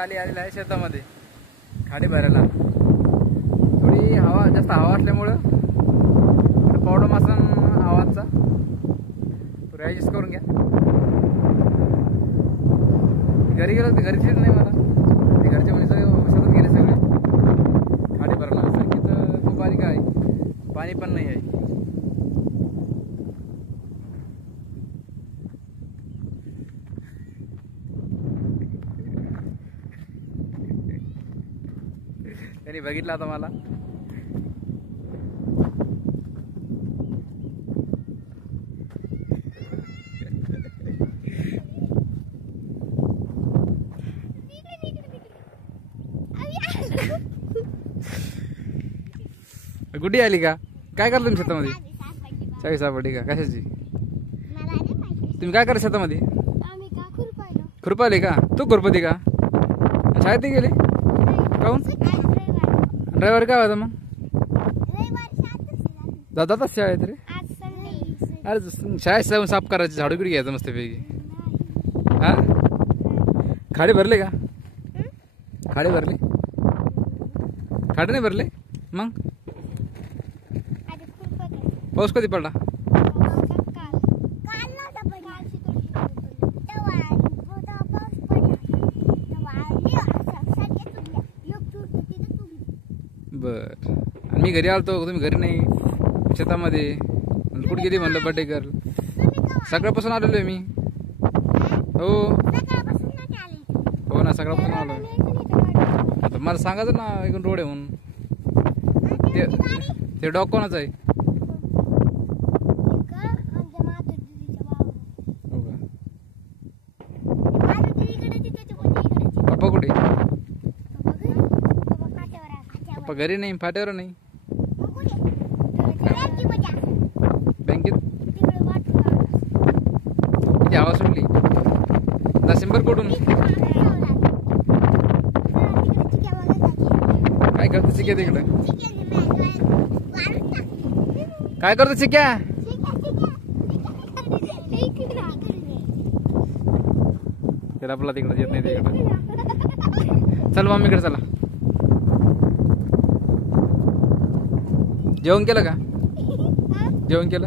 आलेला आहे शेतामध्ये खाडी भरायला. थोडी हवा जास्त हवा असल्यामुळं प्रॉब्लेम असेल आवाजचा, तो ॲडजस्ट करून घ्या. घरी गेलो तर घरचीच नाही मला, ते घरचे म्हणजे शेतात गेले सगळे खाडी भरायला. सगळी तर खूप बारीक आहे, पाणी पण नाही आहे. त्यांनी बघितलं आता मला. गुड्डी आली का? काय करतो तुम्ही शेतामध्ये? चावी सापडली का? कशाची? तुम्ही काय करा शेतामध्ये? खुरपाली का? तू खुरपती का? शाळेत गेली काहून? ड्रायव्हर काय होता मग? जातात शाळेत रे. अरे शाळेत जाऊन साफ करायची, झाडू बिडू घ्यायचं मस्तपैकी. हा खाडे भरले का? खाडे भरले? खाडे नाही भरले मग? पाऊस कधी पडला? बर. आणि मी घरी आलतो, तुम्ही घरी नाही, शेतामध्ये. कुठे गेली म्हणलं बर्थडे गर्ल? सकाळपासून आलेलो आहे मी. हो हो ना, सकाळपासून आलो. आता मला सांगायचं ना इकडून रोड आहे म्हणून. ते डॉग कोणाचं आहे? पप्पा कुठे? पप्पा घरी नाही, फाट्यावर नाही. बँकेत किती हवा सुटली. डिसेंबर कुठून काय करतो चिक्या तिकडे? काय करतो चिक्या? त्याला आपला तिकडे येत नाही तिकडे. चल मम्मीकडे चला. जेवण केलं का? जेवण केलं?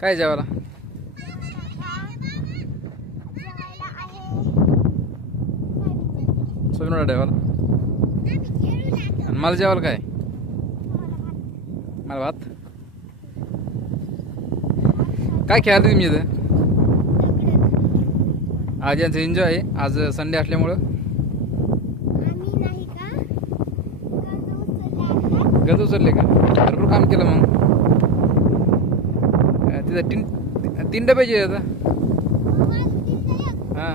काय जेवायला? सोनवडा जेवायला. आणि मला जेवायला काय? मला भात. काय खेळाल तुम्ही इथं? आज यांचं एन्जॉय आहे, आज संडे असल्यामुळं. गज उचलले का? भरपूर काम केलं मग. तिथं तीन डब्याचे आता. हां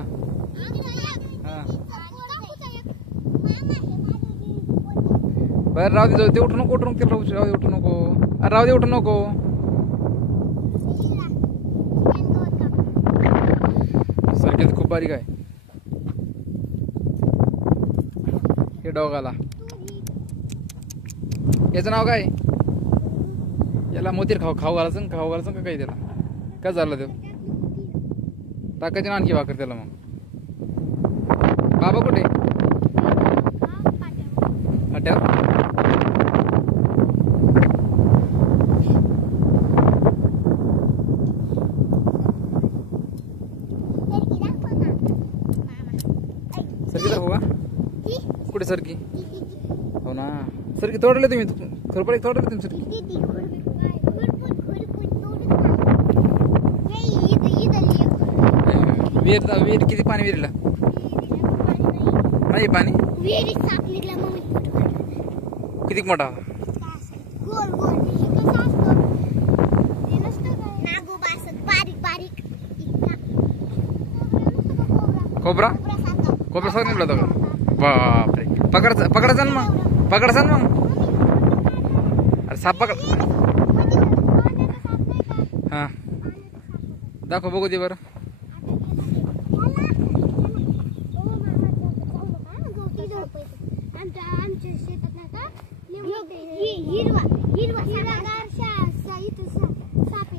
हां बरं राहू दे, जाऊ ते. उठू नको, उठू नको, राहू दे, उठू नको. अरे राहू दे, उठू नको. सारखे खूप बारीक आहे हे डॉगाला. याचं नाव काय? याला मोतीर खाऊ घालायचं का काही? त्याला काय झालं? ते टाकायचे ना आणखी भाकर त्याला. मग बाबा कुठे? फाट्यावर. सरकी दाखवू का? कुठे सरकी? हो ना, सरकी तोडले तुम्ही. खुरपडी तोडले तुम्ही सरकी. विहीर किती पाणी? विहिरीला नाही पाणी. किती मोठा? खोबरा खोबरा सगळं निघला होता. बापरे. पकडायचा ना मग. पकडायचा ना मग. अरे साप पकड. हां दाखव बघू दे बरं.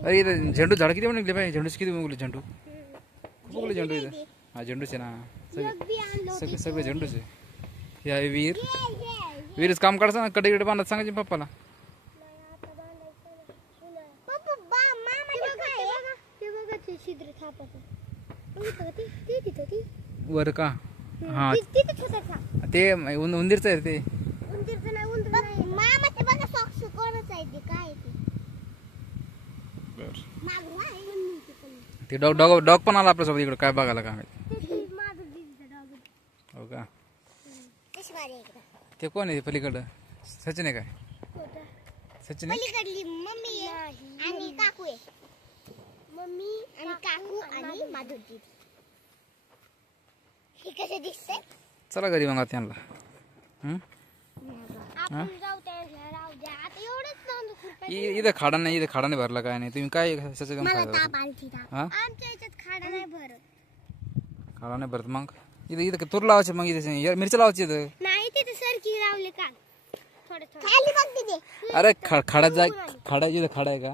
अरे इथं झेंडू झाड किती निघले पाहिजे? झेंडूच किती उगले? झेंडू खूप उगले झेंडू इथं. हा झेंडूच आहे ना, सगळे सगळे झेंडूच आहे. हे आहे विहीर. विहिरीच काम काढायचं ना, कडे बांधत सांगायचे पप्पाला. वर का? हा ते उंदीरच आहे ते. ते डॉग डॉग डॉग पण आला आपल्यासोबत इकडे, काय बघायला का हो का? ते कोण आहे पलीकडं? सचिन आहे काय? सचिन आहे? मम्मी आणि काकू आहे. मम्मी आणि काकू आणि माधुरी. हे कसे दिसते? चला घरी मग त्यांना. आपण जाऊ त्याला राहू द्या. आता एवढंच इथं खाडा नाही, इथं खाडा नाही भरला काय नाही. तुम्ही काय मला ताप आलती ताप. आमच्या याच्यात खाडा नाही भरत. खाडा नाही भरत मग इथं इथं तूर लावायचे, मग इथे मिरची लावायची इथं. नाही तिथे सरकी लावले का थोडं थोडं खाली बघ तिथे. अरे खाडा जाय, खाडा इथं खाडा आहे का?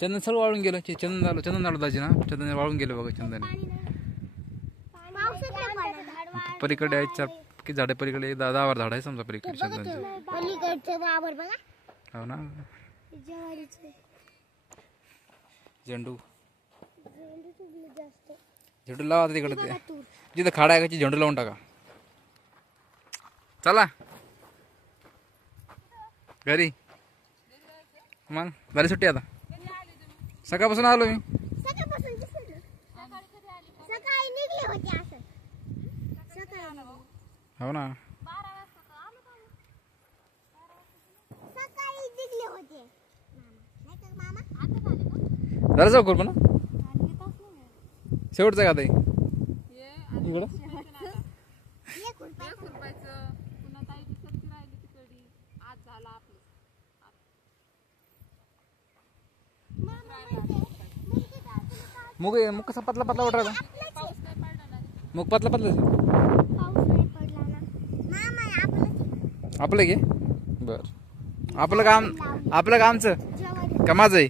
चंदन सगळं वाळून गेलं. चंदन झालं दाजी ना, चंदन वाळून गेलं बघा. चंदन पलीकडे यायच्या की झाडे पलीकडे 10 झाड आहे समजा पलीकडे चंदन. पलीकडचं बाबर बघा. हो ना, झेंडू झेंडू लावा तिकडे. जिथं खाडा आहे का झेंडू लावून टाका. चला घरी मग, झाली सुट्टी आता. सकाळपासून आलो मी. सकाळी निघले होते असं. हो ना, सकाळी निघले होते. झालं जाऊ करू ना, शेवटचं का आता इकडं. मुग मुग कसा पतला पतला उठायला. मुग पतला पतला आपलं घे. बर, आपलं का आमचं का माझं आहे?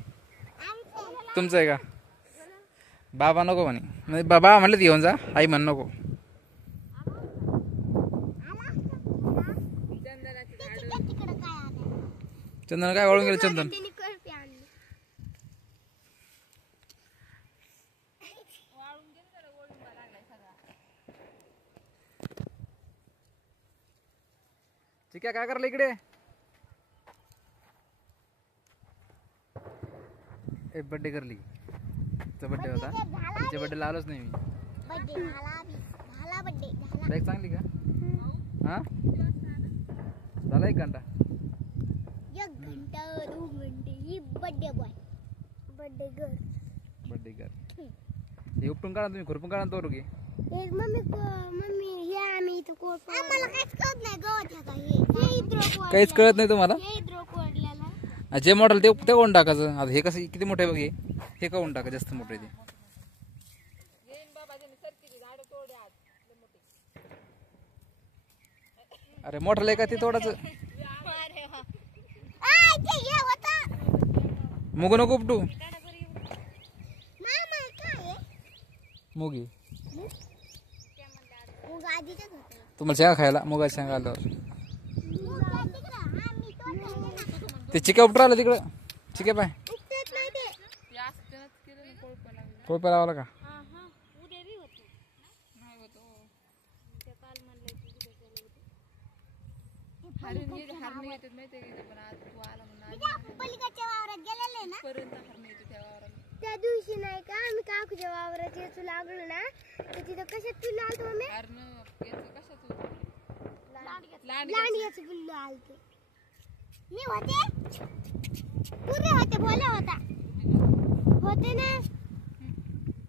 तुमचं आहे का? बाबा नको म्हणे. बाबा म्हणलं घेऊन जा, आई म्हण नको. चंदन काय वाळून गेलं चंदन. ठीक आहे, काय करलं इकडे? एक बर्थडे करली. बर्थडे होता, तिच्या बर्थडेला आलोच नाही मी. बॅग चांगली का? हा झाला 1 घंटा. 1 घंटा 2 घंटे. ही बर्थडे बॉय, बर्थडे गर्ल. हे उपटून काढा तुम्ही, खुरपून काढा तो रुगी. मम्मी हे आम्ही इथं कोट. आम्हाला काहीच कळत नाही गवत ह्याचा. हे काहीच कळत नाही तुम्हाला? कोडल्याला जे मॉडेल ते कोण टाकायचं. आता हे कसं किती मोठे बघ, हे कोण टाका जास्त मोठे ते. अरे मोठं का ते तोडायचं. मुग नको उपटू. मुगी तुम्हाला शेंगा खायला, मुगाच्या शेंगा आल्यावर. ते चिक्या उपटून राहिलं तिकडं. चिक्या पाय कोळपा लावला का? त्या दिवशी नाही का आम्ही काकूच्या वावरात यायचो लागलो ना, तर तिथं कशात पिल्लू आलतो मम्मी? लांडग्याचं पिल्लू आलते. मी होते पुरे होते, भोला होता होते ना,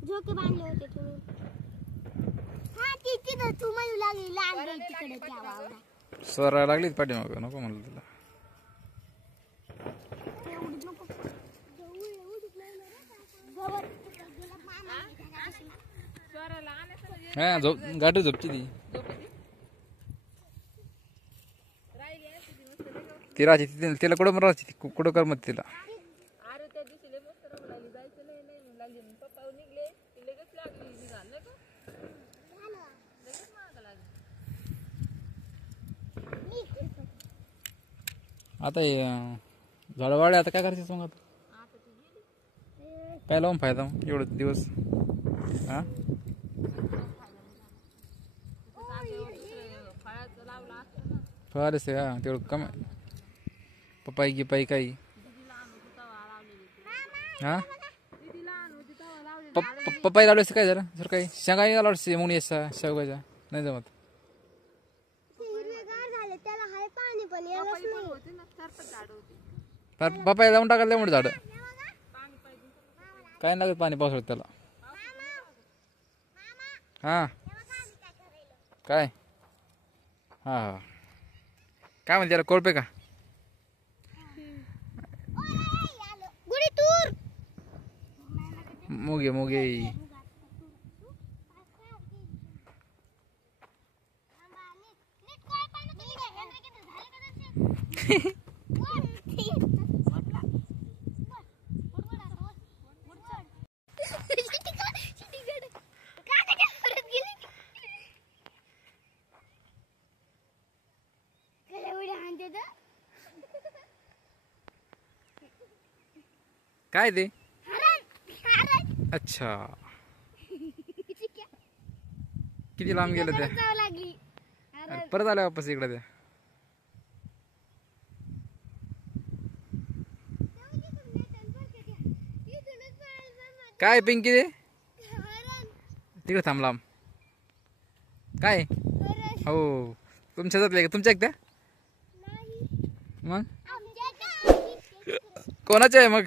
झोके बांधले होते तुम्ही. हा ती तिथं तू म्हणू लागली लांडगी तिकडे त्या वावरात. सर लागली पाठीमाग, नको म्हणलं तुला. हा झोप, गाठी झोपची ती राहायची. तिला कुठं पण राहायची, कुठं कर मग तिला. आता हे झाडं वाढले आता काय करायचं मग आता काय लावून फायदा मग एवढं दिवस हा फळालेच का तेवढं कम पपाई गिपाई काही हा पपाई लावले काय जरा जर काही शेंगाई लावडते मुंगी असा शेवगाच्या नाही जमत पपाई लावून टाकायला मोठे झाड काय लागत पाणी पावसाळ्यात त्याला हा काय हा हा काय म्हणते त्याला कोळपे का मुगे मुगे काय ते अच्छा किती लांब गेलं त्या अरे परत आल्या वापस इकडे त्या काय पिंकी ते तिकडे थांब लांब काय हो तुमच्या जातले का तुमच्या एकट्या मग कोणाच्या आहे मग